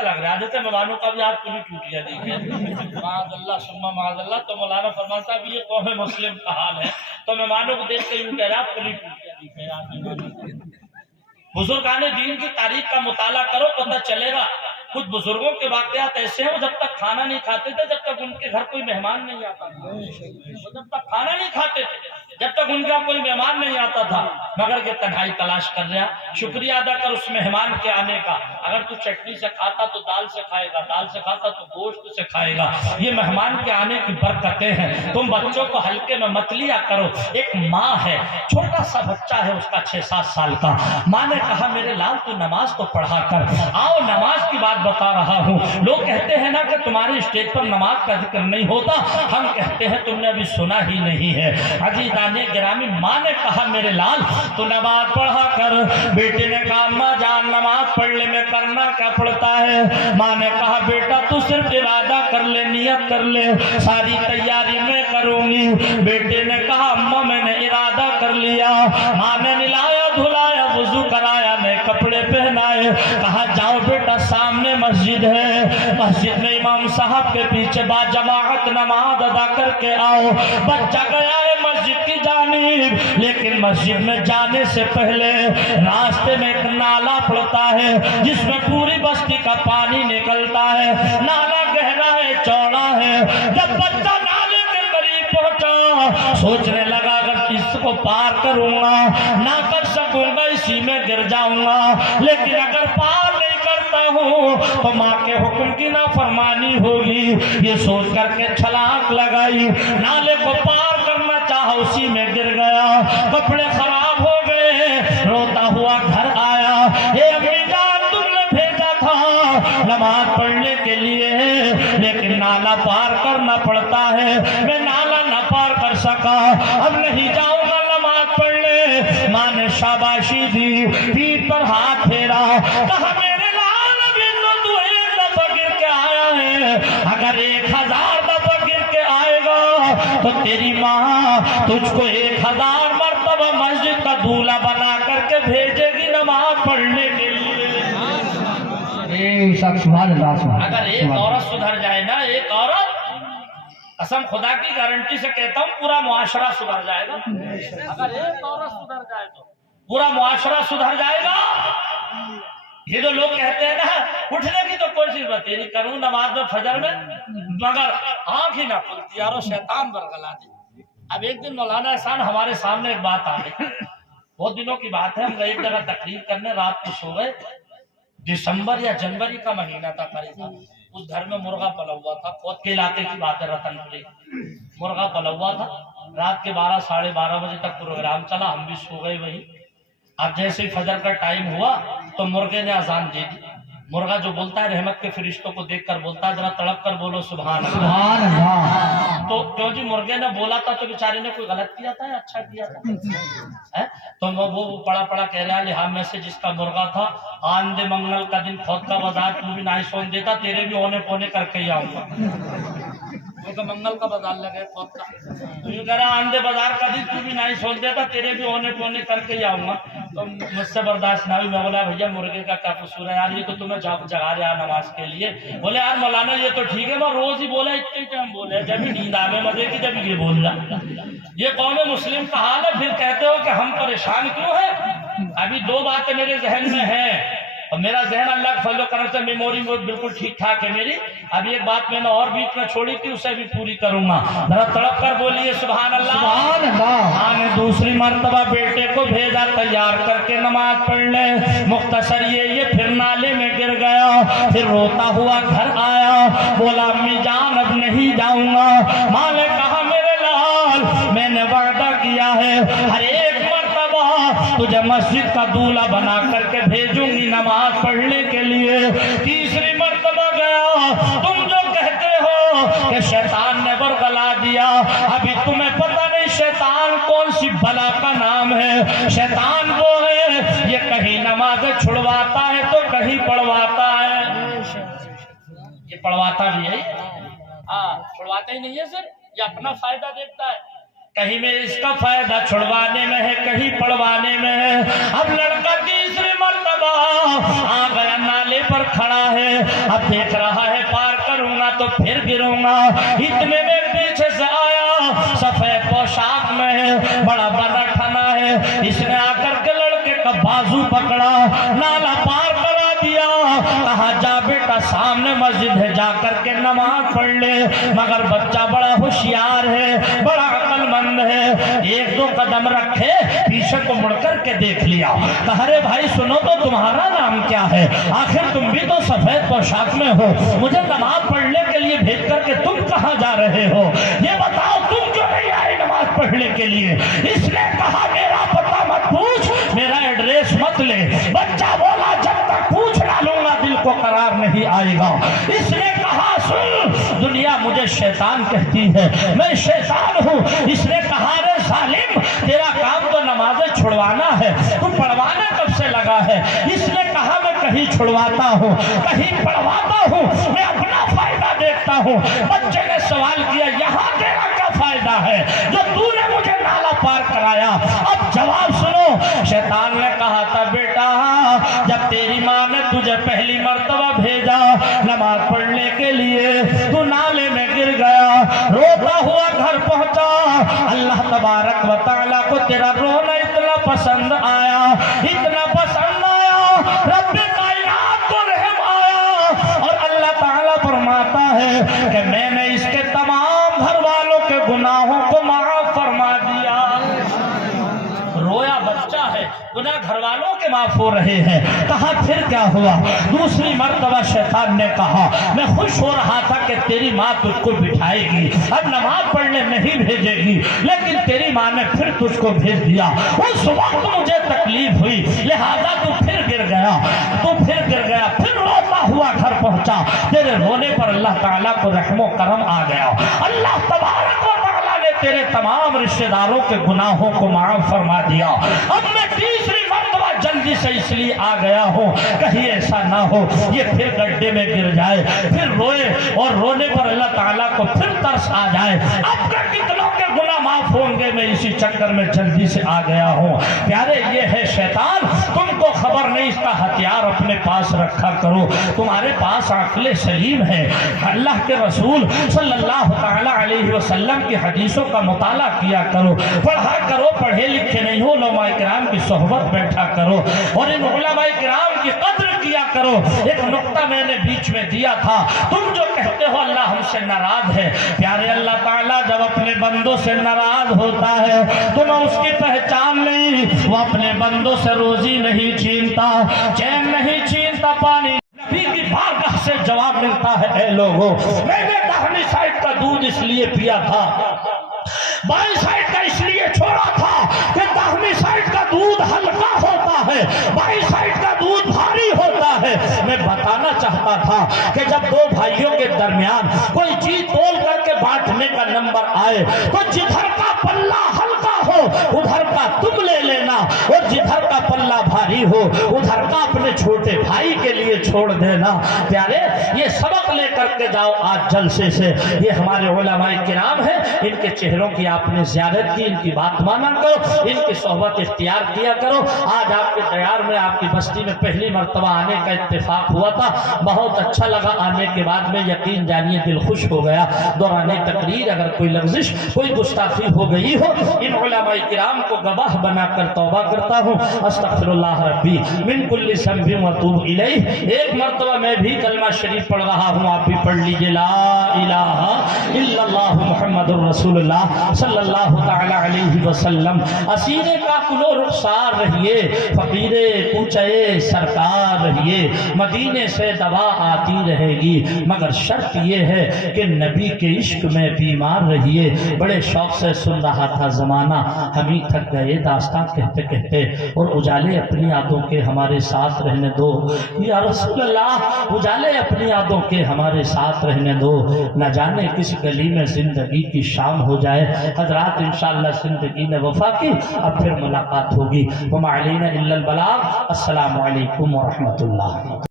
سے لگ رہا ہے مہمانوں کا بھی آپ پوری ٹوٹیاں دیکھیں معاذ اللہ ثم معاذ اللہ. تو مولانا فرمان صاحب یہ قوم مسلم کا حال ہے. تو مہمانوں کو دیکھ کے یوں کہہ رہا پوری ٹوٹیاں دیکھیں. بزرگان دین کی تاریخ کا مطالعہ کرو پتہ چلے گا. کچھ بزرگوں کے واقعات ایسے ہیں وہ جب تک کھانا نہیں کھاتے تھے جب تک ان کے گھر کوئی مہمان نہیں آتا تھا. وہ جب تک کھانا نہیں کھاتے تھے جب تک ان کا کوئی مہمان نہیں آتا تھا مگر کہ تنہائی تلاش کر رہا. شکریہ ادا کر اس مہمان کے آنے کا. اگر تو چٹنی سے کھاتا تو دال سے کھائے گا, دال سے کھاتا تو گوشت سے کھائے گا. یہ مہمان کے آنے کی برکتیں ہیں. تم بچوں کو ہلکے میں مت لیا کرو. ایک ماں ہے, چھوٹا سا بچہ ہے اس کا 6-7 سال کا. ماں نے کہا میرے لال تو نماز تو پڑھا کر. آؤ نماز کی بات بتا رہا ہوں. لوگ کہتے ہیں نا کہ تمہارے اسٹیج پر نماز کا ذکر نہیں ہوتا. ہم کہتے ہیں تم نے ابھی سنا ہی نہیں ہے. عزیزان گرامی, ماں نے کہا میرے لال تو نماز پڑھا کر. بیٹے نے کہا ماں جان نماز پڑھنے میں کرنا کیا پڑتا ہے؟ ماں نے کہا بیٹا تو صرف ارادہ کر لے, نیت کر لے, ساری تیاری میں کروں گی. بیٹے نے کہا اماں میں نے ارادہ کر لیا. ماں نے نلایا دھلایا وضو کرایا نئے کپڑے پہنائے. کہا جاؤ بیٹا سامنے مسجد ہے, مسجد میں امام صاحب کے پیچھے با جماعت نماز ادا کر کے آؤ. بچہ گیا ہے مسجد کی جانب, لیکن مسجد میں جانے سے پہلے راستے میں ایک نالا پڑتا ہے جس میں پوری بستی کا پانی نکلتا ہے. نالا گہرا ہے, چوڑا ہے. جب بچہ نالے کے قریب پہنچا سوچنے لگا اگر اس کو پار کروں گا نہ کر سکوں گا, اسی میں گر جاؤں گا. لیکن اگر پار نہیں کرتا ہوں تو ماں کے حکم کی نافرمانی ہوگی. یہ سوچ کر کے چھلانگ لگائی, نالے کو پار کرنا چاہا, اسی میں گر گیا. کپڑے خراب ہو گئے, روتا ہوا گھر آیا. اے امی جان تم نے بھیجا تھا نماز پڑھنے کے لیے, لیکن نالا پار کرنا پڑتا ہے. میں نالا نہ پار کر سکا, اب نہیں جاؤں گا نماز پڑھنے. ماں نے شاباشی دی, پیٹھ پر ہاتھ پھیرا. کہا میرے لال ابھی تو ایک دفعہ گر کے آیا ہے, اگر 1000 دفعہ گر کے آئے گا تو تیری ماں تجھ کو 1000 مرتبہ مسجد کا دولہا بنا کر کے بھیجے گی نماز پڑھنے کے لیے. اگر ایک عورت سدھر جائے نا, ایک عورت, قسم خدا کی گارنٹی سے کہتا ہوں پورا معاشرہ سدھر جائے گا. اگر ایک عورت سدھر جائے تو پورا معاشرہ سدھر جائے گا. یہ جو لوگ کہتے ہیں نا اٹھنے کی تو کوشش بتیری کروں نماز میں فجر میں, مگر آنکھ ہی نہ کھلتی یارو, شیطان برگلا دے. اب ایک دن مولانا احسان ہمارے سامنے ایک بات آ گئی, بہت دنوں کی بات ہے. ہم گئے ایک جگہ تقریر کرنے, رات کو سو گئے. دسمبر یا جنوری کا مہینہ تھا قریب. اس گھر میں مرغا پلا ہوا تھا. کوت کے علاقے کی بات ہے, رتن پوری. مرغا پلا ہوا تھا. رات کے 12 ساڑھے 12 بجے تک پروگرام چلا. ہم بھی سو گئے وہی. اب جیسے ہی فجر کا ٹائم ہوا تو مرغے نے اذان دے دی. مرغا جو بولتا ہے رحمت کے فرشتوں کو دیکھ کر بولتا ہے ذرا تڑپ کر بولو سبحان اللہ. تو کیوں جی مرغے نے بولا تھا تو بیچارے نے کوئی غلط کیا تھا یا اچھا کیا تھا؟ تو وہ پڑا پڑا کہہ رہا لحاظ میں سے جس کا مرغا تھا, آندے منگل کا دن خود کا بازار تو بھی نہیں سون دیتا, تیرے بھی اونے پونے کر کے ہی آؤں گا. کیونکہ منگل کا بازار لگے خود کا, تو یہ کہہ رہا آندے بازار کا دن تو بھی نہیں سون دیتا, تیرے بھی اونے پونے کر کے ہی آؤں گا. تو مجھ سے برداشت نہ ہوئی. میں بولا بھیا مرغے کا کیا قصور ہے یار, یہ تو تمہیں جگا رہا نماز کے لیے. بولے یار مولانا یہ تو ٹھیک ہے, میں روز ہی بولا اتنے ٹائم بولے, جب ہی نیند آگے مزے کی جب یہ بول رہا. یہ قوم مسلم کا حال ہے. پھر کہتے ہو کہ ہم پریشان کیوں ہیں؟ ابھی 2 باتیں میرے ذہن میں ہیں, اور میرا ذہن اللہ کے فضل و کرم سے میموری میں بالکل ٹھیک ٹھاک ہے میری. ابھی ایک بات میں نے اور بیچ میں چھوڑی تھی, اسے بھی پوری کروں گا. ذرا تڑپ کر بولیے سبحان اللہ. ماں نے دوسری مرتبہ بیٹے کو بھیجا تیار کر کے نماز پڑھنے. مختصر یہ پھر نالے میں گر گیا. پھر روتا ہوا گھر آیا. بولا امی جان اب نہیں جاؤں گا. ماں نے کہا میرے لال میں نے وعدہ کیا ہے ہر ایک تجھے مسجد کا دولہا بنا کر کے بھیجوں گی نماز پڑھنے کے لیے. تیسری مرتبہ گیا. تم جو کہتے ہو کہ شیطان نے برگلا دیا, ابھی تمہیں پتہ نہیں شیطان کون سی بلا کا نام ہے. شیطان وہ ہے یہ کہیں نمازیں چھڑواتا ہے تو کہیں پڑھواتا ہے. یہ پڑھواتا بھی ہے, چھڑواتا ہی نہیں ہے سر, یہ اپنا فائدہ دیکھتا ہے. کہیں میں اس کا فائدہ چھڑوانے میں ہے, کہیں پڑھوانے میں ہے. اب لڑکا تیسری مرتبہ مرتبہ آ گیا نالے پر کھڑا ہے، اب دیکھ رہا ہے پار کروں گا تو پھر گروں گا، اتنے میں پیچھے سے آیا، سفید پوشاک میں ہے، بڑا بنا ٹھنا ہے، اس نے آ کر کے لڑکے کا بازو پکڑا، نالا پار کرا دیا، کہا جا بیٹا سامنے مسجد ہے، جا کر کے نماز پڑھ لے۔ مگر بچہ بڑا ہوشیار ہے، بڑا عقل مند ہے، ایک دو قدم رکھے پیچھے کو مڑ کر کے دیکھ لیا، کہا رے بھائی سنو تو تمہارا نام کیا ہے؟ آخر تم بھی تو سفید پوشاک میں ہو، مجھے نماز پڑھنے کے لیے بھیج کر کے تم کہاں جا رہے ہو؟ یہ بتاؤ تم کیوں نہیں آئے نماز پڑھنے کے لیے؟ اس نے کہا میرا پتہ مت پوچھ، میرا ایڈریس مت لے۔ بچہ بولا جب تک پوچھ نہ لوں گا دل کو قرار نہیں آئے گا۔ اس نے کہا سن، دنیا مجھے شیطان کہتی ہے، میں شیطان ہوں۔ اس نے کہا رے ظالم، تیرا کام تو نمازیں چھڑوانا ہے، تو پڑھوانا کب سے لگا ہے؟ اس نے کہا میں کہیں چھڑواتا ہوں، کہیں پڑھواتا ہوں، میں اپنا فائدہ دیکھتا ہوں۔ بچے نے سوال کیا یہاں تیرا کیا فائدہ ہے جو تو نے مجھے نالا پار کرایا؟ اب جواب سنو، شیطان نے کہا تھا بیٹا جب تیری ماں نے تجھے پہلی مرتبہ بھیجا نماز پڑھنے کے لیے، تو نالے میں گر گیا، روتا ہوا گھر پہنچا، اللہ تبارک و تعالیٰ کو تیرا رونا اتنا پسند آیا، اتنا پسند آیا، رب کائنات کو رحم آیا، اور اللہ تعالیٰ فرماتا ہے کہ میں نے اس کے تمام گھر والوں کے گناہوں کو معاف فرما دیا۔ رویا بچہ ہے، گناہ گھر والوں کے معاف ہو رہے ہیں۔ کہا پھر کیا ہوا؟ دوسری مرتبہ شیطان نے کہا میں خوش ہو رہا تھا کہ تیری ماں تجھ کو بٹھائے گی، اب نماز پڑھنے نہیں بھیجے گی، لیکن تیری ماں نے پھر تجھ کو بھیج دیا، اس وقت مجھے تکلیف ہوئی، لہذا تو پھر گر گیا، پھر روتا ہوا گھر پہنچا، تیرے رونے پر اللہ تعالیٰ کو رحم و کرم آ گیا، اللہ تبارک و تعالیٰ نے تیرے تمام رشتہ داروں کے گناہوں کو معاف فرما دیا۔ اب میں تیسری مرتبہ جلدی سے اس لیے آ گیا ہوں کہیں ایسا نہ ہو یہ پھر گڈھے میں گر جائے، پھر روئے، اور رونے پر اللہ تعالیٰ کو پھر ترس آ جائے، اب تک کتنوں کے گناہ معاف ہوں گے، میں اسی چکر میں جلدی سے آ گیا ہوں۔ پیارے یہ ہے شیطان، تم کو خبر نہیں، اس کا ہتھیار اپنے پاس رکھا کرو، تمہارے پاس عقل سلیم ہے، اللہ کے رسول صلی اللہ تعالیٰ علیہ وسلم کی حدیثوں کا مطالعہ کیا کرو، پڑھا کرو، پڑھے لکھے نہیں ہو علماء کرام کی صحبت بیٹھا کرو، اور ان علماء کرام کی قدر کیا کرو۔ ایک نقطہ میں نے بیچ میں دیا تھا، تم جو کہتے ہو اللہ ہم سے ناراض ہے، پیارے اللہ تعالیٰ جب اپنے بندوں سے ناراض ہوتا ہے تمہیں اس کی پہچان نہیں، وہ اپنے بندوں سے روزی نہیں چھینتا، چین نہیں چھینتا، پانی نبی کی بارگاہ سے جواب ملتا ہے اے لوگوں میں نے داہنی سائڈ کا دودھ اس لیے پیا تھا، بائیں سائڈ کا اس لیے چھوڑا تھا کہ داہنی سائڈ کا دودھ ہلکا ہوتا ہے، بائیں سائڈ کا دودھ بھاری ہوتا ہے۔ میں بتانا چاہتا تھا کہ جب دو بھائیوں کے درمیان کوئی چیز تول کر کے بانٹنے کا نمبر آئے تو جدھر کا پلہ ہلکا ہو ادھر کا تم لے لینا، اور جدھر کا پلہ بھاری ہو ادھر کا اپنے چھوٹے بھائی کے لیے چھوڑ دینا۔ پیارے یہ سبق لے کر کے جاؤ آج جلسے سے، یہ ہمارے علماء کرام ہیں، ان کے چہروں کی آپ نے زیارت کی، ان کی بات مانا کرو، ان کی صحبت اختیار کیا کرو۔ آج آپ کے دیار میں آپ کی بستی میں پہلی مرتبہ آنے کا اتفاق ہوا تھا، بہت اچھا لگا، آنے کے بعد میں یقین جانیے دل خوش ہو گیا۔ دوران تقریر اگر کوئی لغزش کوئی گستاخی ہو گئی ہو ان علماء کرام کو گواہ بنا کر توبہ کرتا ہوں، استغفر اللہ ربی من کل ذنب واتوب الیہ۔ ایک مرتبہ میں بھی کلمہ شریف پڑھ رہا ہوں، آپ بھی پڑھ لیجئے، لا الہ الا اللہ محمد الرسول اللہ صلی اللہ تعالی علیہ وسلم۔ اسیرے کا کلو رخسار رہیے، فقیر کوچے سرکار رہیے، مدینے سے دوا آتی رہے گی، مگر شرط یہ ہے کہ نبی کے عشق میں بیمار رہیے۔ بڑے شوق سے سن رہا تھا زمانہ، ہمیں تھک گئے داستان کہتے کہتے، اور اجالے اپنی یادوں کے ہمارے ساتھ رہنے دو یا رسول اللہ، اجالے اپنی یادوں کے ہمارے ساتھ رہنے دو، نہ جانے کس گلی میں زندگی کی شام ہو جائے۔ حضرات انشاءاللہ زندگی نے وفا کی، اب پھر ملاقات ہوگی۔ وما علینا الا البلاغ۔ السلام علیکم ورحمۃ اللہ۔